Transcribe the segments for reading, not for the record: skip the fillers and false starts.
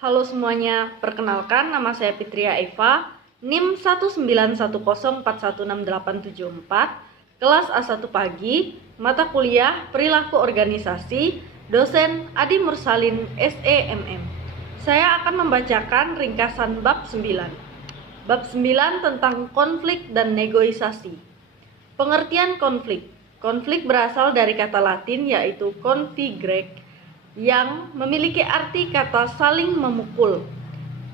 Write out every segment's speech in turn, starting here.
Halo semuanya, perkenalkan nama saya Fitria Eva, NIM 19104168874, kelas A1 pagi, mata kuliah Perilaku Organisasi, dosen Adi Mursalin SEMM. Saya akan membacakan ringkasan bab 9. Bab 9 tentang konflik dan negosiasi. Pengertian konflik. Konflik berasal dari kata Latin yaitu configere, yang memiliki arti kata saling memukul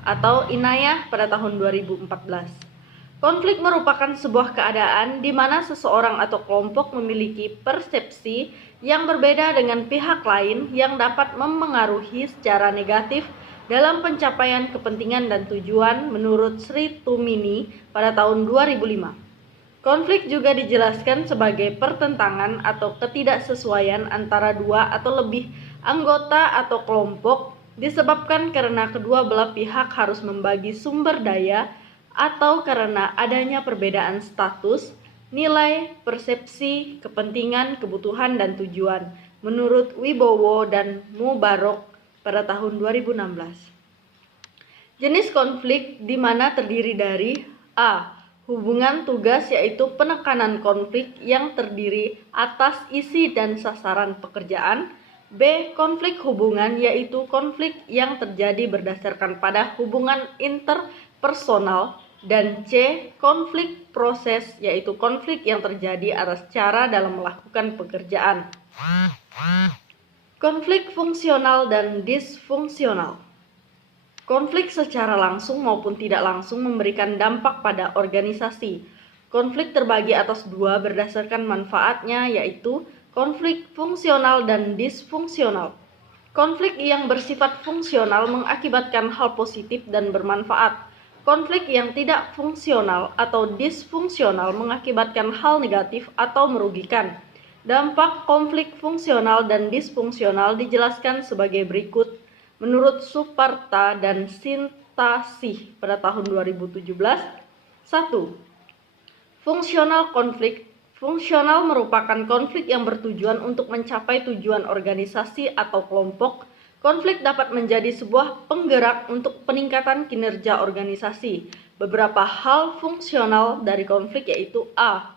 atau inayah pada tahun 2014. Konflik merupakan sebuah keadaan di mana seseorang atau kelompok memiliki persepsi yang berbeda dengan pihak lain yang dapat memengaruhi secara negatif dalam pencapaian kepentingan dan tujuan menurut Sri Tumini pada tahun 2005. Konflik juga dijelaskan sebagai pertentangan atau ketidaksesuaian antara dua atau lebih anggota atau kelompok disebabkan karena kedua belah pihak harus membagi sumber daya atau karena adanya perbedaan status, nilai, persepsi, kepentingan, kebutuhan, dan tujuan menurut Wibowo dan Mubarok pada tahun 2016. Jenis konflik di mana terdiri dari A. Hubungan tugas yaitu penekanan konflik yang terdiri atas isi dan sasaran pekerjaan. B. Konflik hubungan yaitu konflik yang terjadi berdasarkan pada hubungan interpersonal. Dan C. Konflik proses yaitu konflik yang terjadi atas cara dalam melakukan pekerjaan. Konflik fungsional dan disfungsional. Konflik secara langsung maupun tidak langsung memberikan dampak pada organisasi. Konflik terbagi atas dua berdasarkan manfaatnya, yaitu konflik fungsional dan disfungsional. Konflik yang bersifat fungsional mengakibatkan hal positif dan bermanfaat. Konflik yang tidak fungsional atau disfungsional mengakibatkan hal negatif atau merugikan. Dampak konflik fungsional dan disfungsional dijelaskan sebagai berikut. Menurut Suparta dan Sintasih pada tahun 2017, 1. Fungsional konflik. Fungsional merupakan konflik yang bertujuan untuk mencapai tujuan organisasi atau kelompok. Konflik dapat menjadi sebuah penggerak untuk peningkatan kinerja organisasi. Beberapa hal fungsional dari konflik yaitu A.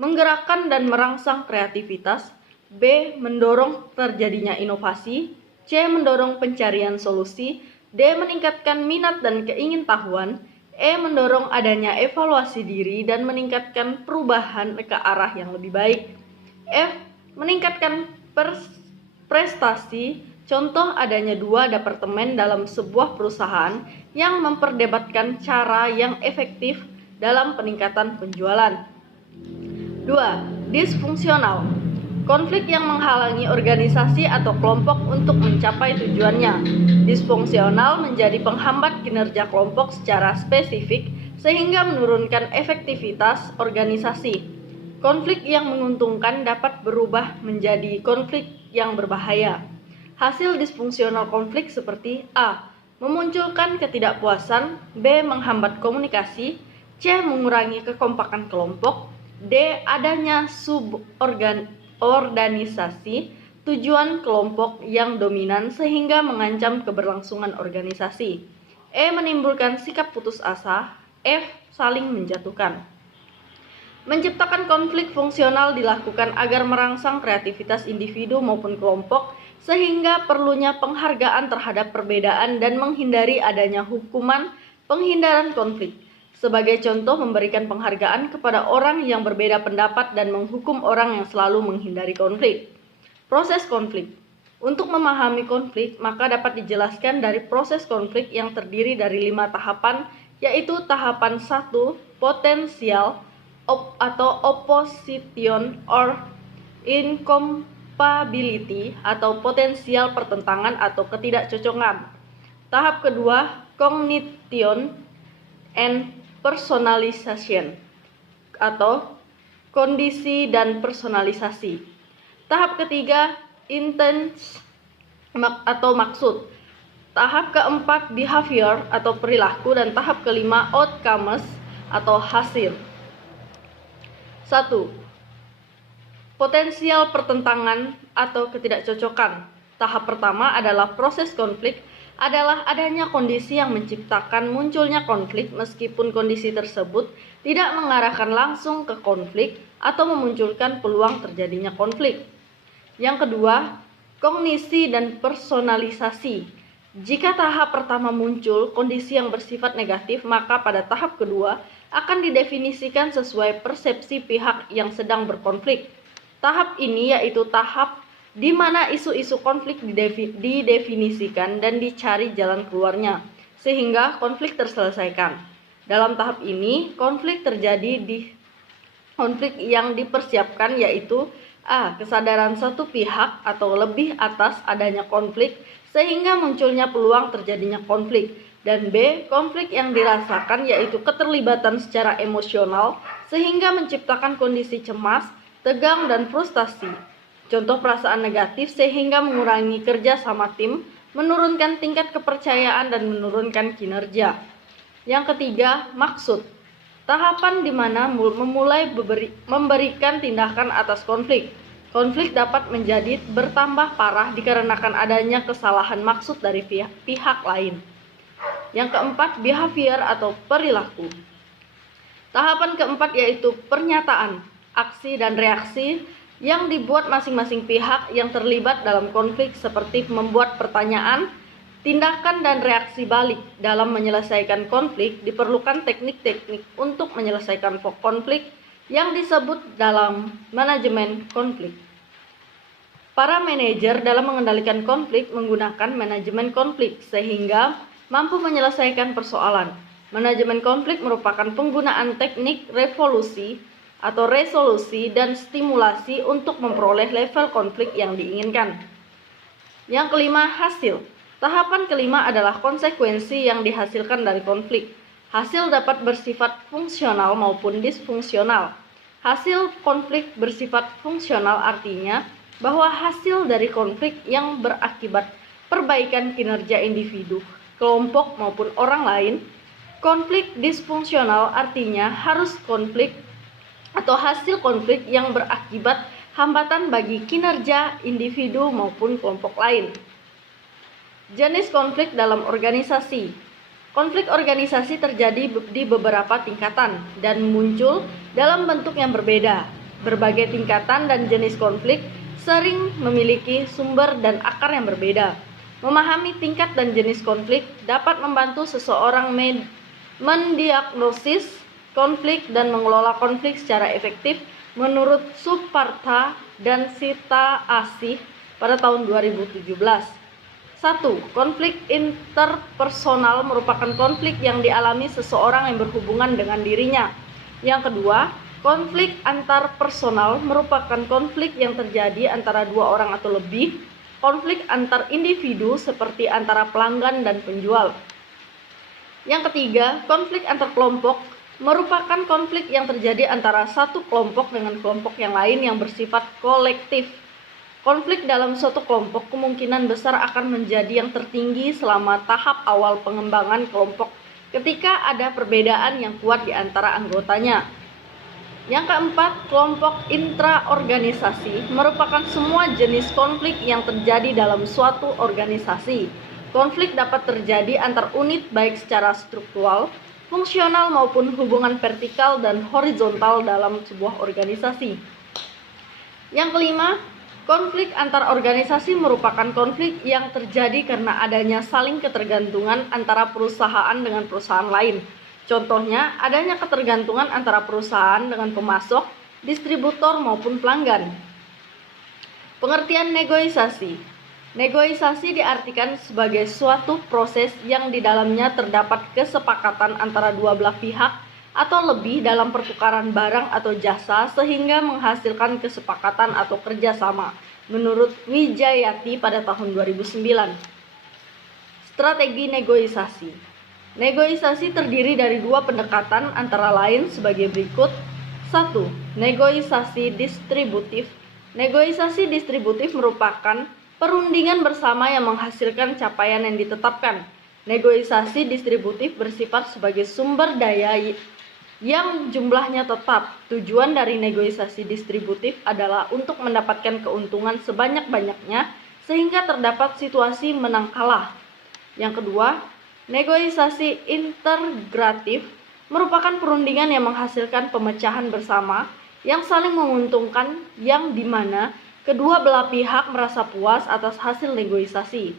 Menggerakkan dan merangsang kreativitas. B. Mendorong terjadinya inovasi. C. Mendorong pencarian solusi. D. Meningkatkan minat dan keingintahuan. E. Mendorong adanya evaluasi diri dan meningkatkan perubahan ke arah yang lebih baik. F. Meningkatkan prestasi. Contoh adanya dua departemen dalam sebuah perusahaan yang memperdebatkan cara yang efektif dalam peningkatan penjualan. 2. Disfungsional. Konflik yang menghalangi organisasi atau kelompok untuk mencapai tujuannya. Disfungsional menjadi penghambat kinerja kelompok secara spesifik sehingga menurunkan efektivitas organisasi. Konflik yang menguntungkan dapat berubah menjadi konflik yang berbahaya. Hasil disfungsional konflik seperti A. Memunculkan ketidakpuasan. B. Menghambat komunikasi. C. Mengurangi kekompakan kelompok. D. Adanya organisasi, tujuan kelompok yang dominan sehingga mengancam keberlangsungan organisasi. E. Menimbulkan sikap putus asa. F. Saling menjatuhkan. Menciptakan konflik fungsional dilakukan agar merangsang kreativitas individu maupun kelompok sehingga perlunya penghargaan terhadap perbedaan dan menghindari adanya hukuman penghindaran konflik. Sebagai contoh, memberikan penghargaan kepada orang yang berbeda pendapat dan menghukum orang yang selalu menghindari konflik. Proses konflik. Untuk memahami konflik, maka dapat dijelaskan dari proses konflik yang terdiri dari 5 tahapan, yaitu tahapan 1, potensial atau opposition or incompatibility atau potensial pertentangan atau ketidakcocokan. Tahap kedua, cognition and personalization atau kondisi dan personalisasi. Tahap ketiga, intent atau maksud. Tahap keempat, behavior atau perilaku, dan tahap kelima, outcomes atau hasil. 1. Potensial pertentangan atau ketidakcocokan. Tahap pertama adalah proses konflik adalah adanya kondisi yang menciptakan munculnya konflik meskipun kondisi tersebut tidak mengarahkan langsung ke konflik atau memunculkan peluang terjadinya konflik. Yang kedua, kognisi dan personalisasi. Jika tahap pertama muncul kondisi yang bersifat negatif, maka pada tahap kedua akan didefinisikan sesuai persepsi pihak yang sedang berkonflik. Tahap ini yaitu tahap di mana isu-isu konflik didefinisikan dan dicari jalan keluarnya, sehingga konflik terselesaikan. Dalam tahap ini, konflik yang dipersiapkan yaitu A. Kesadaran satu pihak atau lebih atas adanya konflik sehingga munculnya peluang terjadinya konflik. Dan B. Konflik yang dirasakan yaitu keterlibatan secara emosional sehingga menciptakan kondisi cemas, tegang, dan frustasi. Contoh perasaan negatif sehingga mengurangi kerja sama tim, menurunkan tingkat kepercayaan, dan menurunkan kinerja. Yang ketiga, maksud. Tahapan di mana memulai memberikan tindakan atas konflik. Konflik dapat menjadi bertambah parah dikarenakan adanya kesalahan maksud dari pihak lain. Yang keempat, behavior atau perilaku. Tahapan keempat yaitu pernyataan, aksi, dan reaksi yang dibuat masing-masing pihak yang terlibat dalam konflik seperti membuat pertanyaan, tindakan, dan reaksi balik. Dalam menyelesaikan konflik diperlukan teknik-teknik untuk menyelesaikan konflik yang disebut dalam manajemen konflik. Para manajer dalam mengendalikan konflik menggunakan manajemen konflik sehingga mampu menyelesaikan persoalan. Manajemen konflik merupakan penggunaan teknik resolusi dan stimulasi untuk memperoleh level konflik yang diinginkan. Yang kelima, hasil. Tahapan kelima adalah konsekuensi yang dihasilkan dari konflik. Hasil dapat bersifat fungsional maupun disfungsional. Hasil konflik bersifat fungsional artinya bahwa hasil dari konflik yang berakibat perbaikan kinerja individu, kelompok, maupun orang lain. Konflik disfungsional artinya hasil konflik yang berakibat hambatan bagi kinerja individu maupun kelompok lain. Jenis konflik dalam organisasi. Konflik organisasi terjadi di beberapa tingkatan dan muncul dalam bentuk yang berbeda. Berbagai tingkatan dan jenis konflik sering memiliki sumber dan akar yang berbeda. Memahami tingkat dan jenis konflik dapat membantu seseorang mendiagnosis konflik dan mengelola konflik secara efektif menurut Suparta dan Sita Asih pada tahun 2017. 1. Konflik interpersonal merupakan konflik yang dialami seseorang yang berhubungan dengan dirinya. Yang kedua, konflik antarpersonal merupakan konflik yang terjadi antara dua orang atau lebih. Konflik antar individu seperti antara pelanggan dan penjual. Yang ketiga, konflik antar kelompok merupakan konflik yang terjadi antara satu kelompok dengan kelompok yang lain yang bersifat kolektif. Konflik dalam suatu kelompok kemungkinan besar akan menjadi yang tertinggi selama tahap awal pengembangan kelompok ketika ada perbedaan yang kuat di antara anggotanya. Yang keempat, kelompok intraorganisasi merupakan semua jenis konflik yang terjadi dalam suatu organisasi. Konflik dapat terjadi antar unit baik secara struktural, fungsional maupun hubungan vertikal dan horizontal dalam sebuah organisasi. Yang kelima, konflik antar organisasi merupakan konflik yang terjadi karena adanya saling ketergantungan antara perusahaan dengan perusahaan lain. Contohnya, adanya ketergantungan antara perusahaan dengan pemasok, distributor maupun pelanggan. Pengertian negosiasi. Negosiasi diartikan sebagai suatu proses yang di dalamnya terdapat kesepakatan antara dua belah pihak atau lebih dalam pertukaran barang atau jasa sehingga menghasilkan kesepakatan atau kerjasama, menurut Wijayati pada tahun 2009. Strategi negosiasi. Negosiasi terdiri dari dua pendekatan antara lain sebagai berikut. 1. Negosiasi distributif. Negosiasi distributif merupakan perundingan bersama yang menghasilkan capaian yang ditetapkan. Negosiasi distributif bersifat sebagai sumber daya yang jumlahnya tetap. Tujuan dari negosiasi distributif adalah untuk mendapatkan keuntungan sebanyak-banyaknya sehingga terdapat situasi menang kalah. Yang kedua, negosiasi integratif merupakan perundingan yang menghasilkan pemecahan bersama yang saling menguntungkan, yang dimana kedua belah pihak merasa puas atas hasil negosiasi.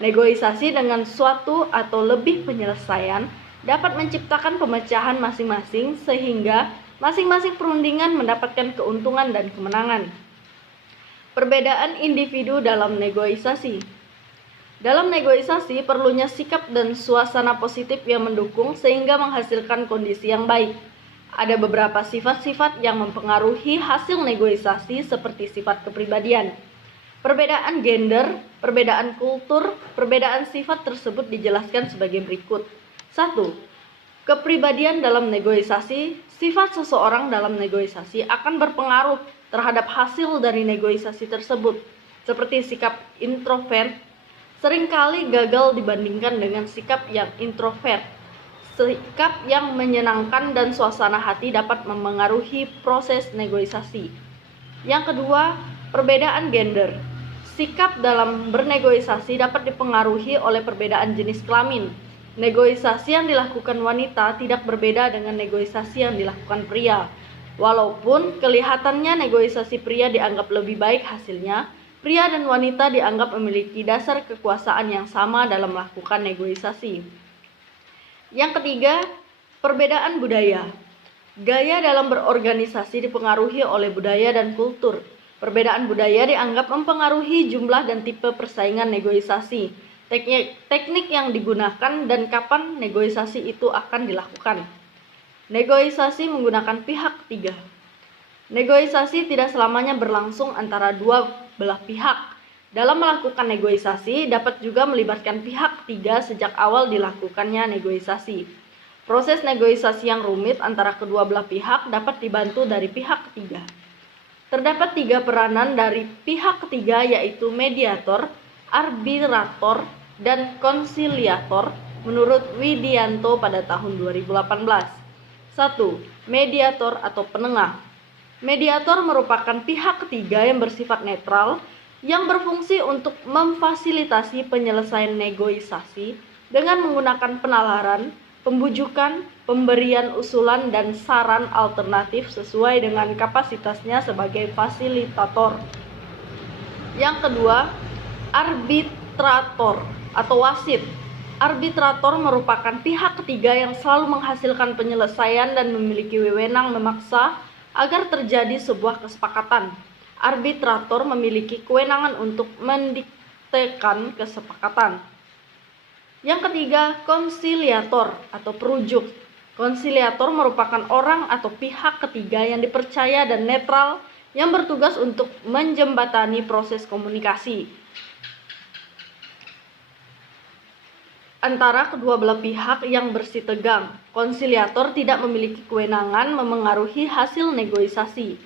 Negosiasi dengan suatu atau lebih penyelesaian dapat menciptakan pemecahan masing-masing sehingga masing-masing perundingan mendapatkan keuntungan dan kemenangan. Perbedaan individu dalam negosiasi. Dalam negosiasi perlunya sikap dan suasana positif yang mendukung sehingga menghasilkan kondisi yang baik. Ada beberapa sifat-sifat yang mempengaruhi hasil negosiasi seperti sifat kepribadian, perbedaan gender, perbedaan kultur. Perbedaan sifat tersebut dijelaskan sebagai berikut. 1. Kepribadian dalam negosiasi. Sifat seseorang dalam negosiasi akan berpengaruh terhadap hasil dari negosiasi tersebut. Seperti sikap introvert seringkali gagal dibandingkan dengan sikap yang introvert. Sikap yang menyenangkan dan suasana hati dapat memengaruhi proses negosiasi. Yang kedua, perbedaan gender. Sikap dalam bernegosiasi dapat dipengaruhi oleh perbedaan jenis kelamin. Negosiasi yang dilakukan wanita tidak berbeda dengan negosiasi yang dilakukan pria. Walaupun kelihatannya negosiasi pria dianggap lebih baik hasilnya, pria dan wanita dianggap memiliki dasar kekuasaan yang sama dalam melakukan negosiasi. Yang ketiga, perbedaan budaya. Gaya dalam berorganisasi dipengaruhi oleh budaya dan kultur. Perbedaan budaya dianggap mempengaruhi jumlah dan tipe persaingan negosiasi, teknik yang digunakan, dan kapan negosiasi itu akan dilakukan. Negosiasi menggunakan pihak ketiga. Negosiasi tidak selamanya berlangsung antara dua belah pihak. Dalam melakukan negosiasi dapat juga melibatkan pihak ketiga sejak awal dilakukannya negosiasi. Proses negosiasi yang rumit antara kedua belah pihak dapat dibantu dari pihak ketiga. Terdapat 3 peranan dari pihak ketiga, yaitu mediator, arbitrator, dan konsiliator menurut Widianto pada tahun 2018. 1. Mediator atau penengah. Mediator merupakan pihak ketiga yang bersifat netral yang berfungsi untuk memfasilitasi penyelesaian negosiasi dengan menggunakan penalaran, pembujukan, pemberian usulan, dan saran alternatif sesuai dengan kapasitasnya sebagai fasilitator. Yang kedua, arbitrator atau wasit. Arbitrator merupakan pihak ketiga yang selalu menghasilkan penyelesaian dan memiliki wewenang memaksa agar terjadi sebuah kesepakatan. Arbitrator memiliki kewenangan untuk mendiktekan kesepakatan. Yang ketiga, konsiliator atau perujuk. Konsiliator merupakan orang atau pihak ketiga yang dipercaya dan netral yang bertugas untuk menjembatani proses komunikasi antara kedua belah pihak yang bersitegang. Konsiliator tidak memiliki kewenangan memengaruhi hasil negosiasi.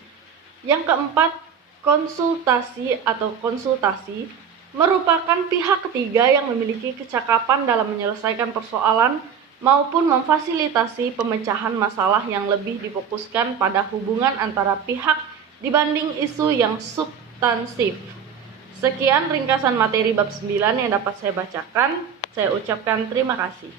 Yang keempat, konsultasi atau konsultasi merupakan pihak ketiga yang memiliki kecakapan dalam menyelesaikan persoalan maupun memfasilitasi pemecahan masalah yang lebih difokuskan pada hubungan antara pihak dibanding isu yang substansif. Sekian ringkasan materi bab 9 yang dapat saya bacakan. Saya ucapkan terima kasih.